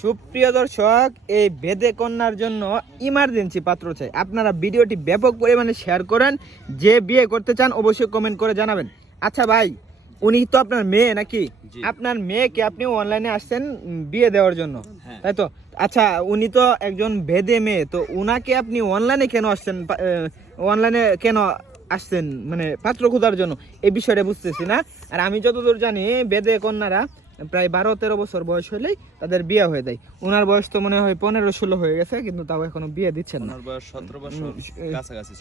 সুপ্রিয় দর্শক, এই বেদে কন্যার জন্য ইমার্জেন্সি পাত্র চাই। আপনারা ভিডিওটি ব্যাপক পরিমাণে শেয়ার করেন। যে বিয়ে করতে চান অবশ্যই কমেন্ট করে জানাবেন। আচ্ছা ভাই, উনি তো আপনার মেয়ে নাকি? আপনার মেয়েকে আপনি অনলাইনে আসছেন বিয়ে দেওয়ার জন্য, তাই তো? আচ্ছা, উনি তো একজন বেদে মেয়ে, তো উনাকে আপনি অনলাইনে কেন আসছেন? অনলাইনে কেন আসছেন মানে পাত্র খোঁজার জন্য? এই বিষয়টা বুঝতেছি না। আর আমি যতদূর জানি বেদে কন্যারা প্রায় 12-13 বছর বয়স হলেই তাদের বিয়ে হয়ে যায়। ওনার বয়স তো মনে হয় 15-16 হয়ে গেছে, কিন্তু তাও এখনো বিয়ে দিচ্ছেন না।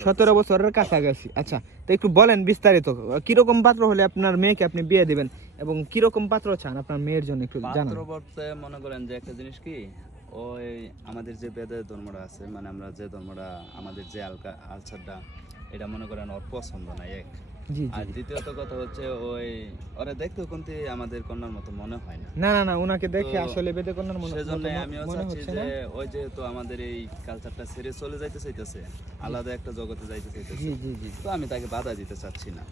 17 বছরের কাছাকাছি। আচ্ছা, তো একটু বলেন বিস্তারিত কিরকম পাত্র হলে আপনার মেয়েকে আপনি বিয়ে দিবেন এবং কিরকম পাত্র চান আপনার মেয়ের জন্য একটু জানান। মনে করেন যে একটা জিনিস কি, ওই আমাদের যে বেদের ধর্মটা আছে, মানে আমরা যে ধর্মটা, আমাদের যে আলচারটা, এটা মনে করেন ওর পছন্দ নাই এক। আর দ্বিতীয়ত কথা হচ্ছে ওই ওরা দেখতে কিন্তু আমাদের কন্যার মতো মনে হয় না। না না না, ওনাকে দেখে আসলে বেদে কন্যার মতো সেজন্য আমিও চাচ্ছি যে ওই যেহেতু আমাদের এই কালচারটা ছেড়ে চলে যাইতে চাইতেছে, আলাদা একটা জগতে যাইতে চাইতেছে, তো আমি তাকে বাধা দিতে চাচ্ছি না।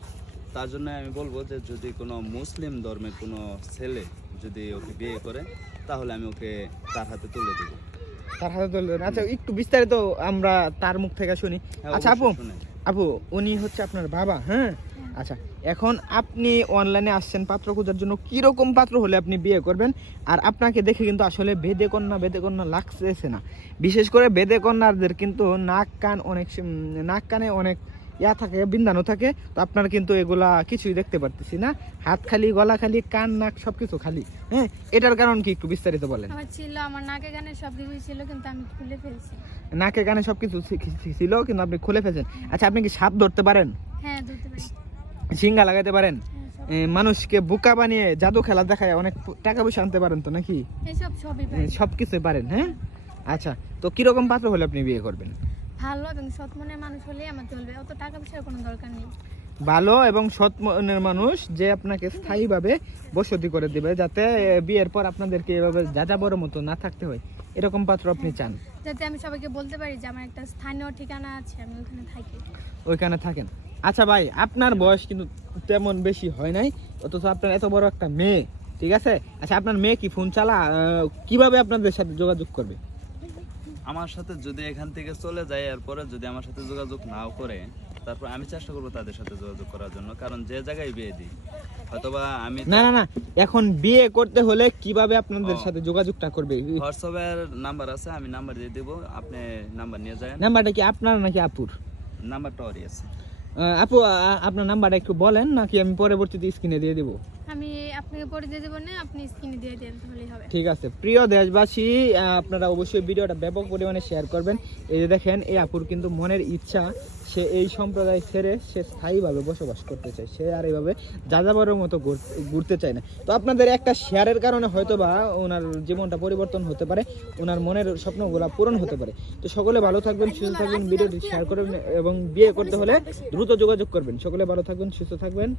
তার জন্য আমি বলবো যে যদি কোনো মুসলিম ধর্মের কোনো ছেলে যদি ওকে বিয়ে করে, তাহলে আমি ওকে তার হাতে তুলে দেবো। তার হাতে তুলে দেবেন? আচ্ছা, একটু বিস্তারিত আমরা তার মুখ থেকে শুনি। আচ্ছা আপু, উনি হচ্ছে আপনার বাবা, হ্যাঁ? আচ্ছা, এখন আপনি অনলাইনে আসছেন পাত্র খোঁজার জন্য, কিরকম পাত্র হলে আপনি বিয়ে করবেন? আর আপনাকে দেখে কিন্তু আসলে বেদে কন্যা লাগতেছে না। বিশেষ করে বেদে কন্যাদের কিন্তু নাক কানে অনেক ইয়া থাকে, বিন্দানো থাকে। তো আপনার কিন্তু এগুলা কিছুই দেখতে পারতেছি না। হাত খালি, গলা খালি, কান নাক সবকিছু খালি। হ্যাঁ, এটার কারণ কি একটু বিস্তারিত বলেন। আমার নাকে কানে সবকিছু ছিল, কিন্তু আমি খুলে ফেলছি। নাকে কানে সবকিছু ছিল কিন্তু আপনি খুলে ফেলছেন। আচ্ছা, আপনি কি সাপ ধরতে পারেন? হ্যাঁ, ধরতে পারি। সিঙ্গা লাগাইতে পারেন? মানুষকে বোকা বানিয়ে জাদু খেলা দেখায় অনেক টাকা পয়সা আনতে পারেন তো নাকি? সবকিছু পারেন, হ্যাঁ? আচ্ছা, তো কিরকম পাত্র হলে আপনি বিয়ে করবেন? ভালো এবং সৎ মনের মানুষ হলেই আমার চলবে, অত টাকা পয়সার কোনো দরকার নেই। ভালো এবং সৎ মনের মানুষ যে আপনাকে স্থায়ীভাবে বসতি করে দিবে, যাতে বিয়ের পর আপনাদেরকে এভাবে যাযাবরের মতো না থাকতে হয়, এরকম পাত্র আপনি চান? যাতে আমি সবাইকে বলতে পারি যে আমার একটা স্থানীয় ঠিকানা আছে, আমি ওখানে থাকি। ওইখানে থাকেন। আচ্ছা ভাই, আপনার বয়স কিন্তু তেমন বেশি হয় নাই, অথচ আপনার এত বড় একটা মেয়ে, ঠিক আছে? আচ্ছা, আপনার মেয়ে কি ফোন চালা? কিভাবে আপনাদের সাথে যোগাযোগ করবে? আমার সাথে যদি এখান থেকে চলে যায়, এরপরে যদি আমার সাথে যোগাযোগ নাও করে, তারপর আমি চেষ্টা করবো তাদের সাথে যোগাযোগ করার জন্য। কারণ যে জায়গায় বিয়ে দিই, হয়তোবা আমি না, এখন বিয়ে করতে হলে কিভাবে আপনাদের সাথে যোগাযোগটা করবে? হোয়াটসঅ্যাপের নাম্বার আছে, আমি নাম্বার দিয়ে দেবো, আপনি নাম্বার নিয়ে যান। নাম্বারটা কি আপনার নাকি আপুর? নাম্বারটা ওরই আছে। আপু, আপনার নাম্বারটা একটু বলেন, নাকি আমি পরবর্তীতে স্ক্রিনে দিয়ে দেবো? আমি আপনাকে পরে দিয়ে দেবো না, আপনি স্ক্রিনে দিয়ে দেন তাহলেই হবে। ঠিক আছে। প্রিয় দেশবাসী, আপনারা অবশ্যই ভিডিওটা ব্যাপক পরিমাণে শেয়ার করবেন। এই যে দেখেন, এই আপুর কিন্তু মনের ইচ্ছা, সে এই সম্প্রদায় ছেড়ে সে স্থায়ীভাবে বসবাস করতে চায়। সে আর এইভাবে যাযাবরের মতো ঘুরতে চায় না। তো আপনাদের একটা শেয়ারের কারণে হয়তো বা ওনার জীবনটা পরিবর্তন হতে পারে, ওনার মনের স্বপ্নগুলো পূরণ হতে পারে। তো সকলে ভালো থাকবেন, সুস্থ থাকবেন, ভিডিওটি শেয়ার করবেন এবং বিয়ে করতে হলে দ্রুত যোগাযোগ করবেন। সকলে ভালো থাকবেন, সুস্থ থাকবেন।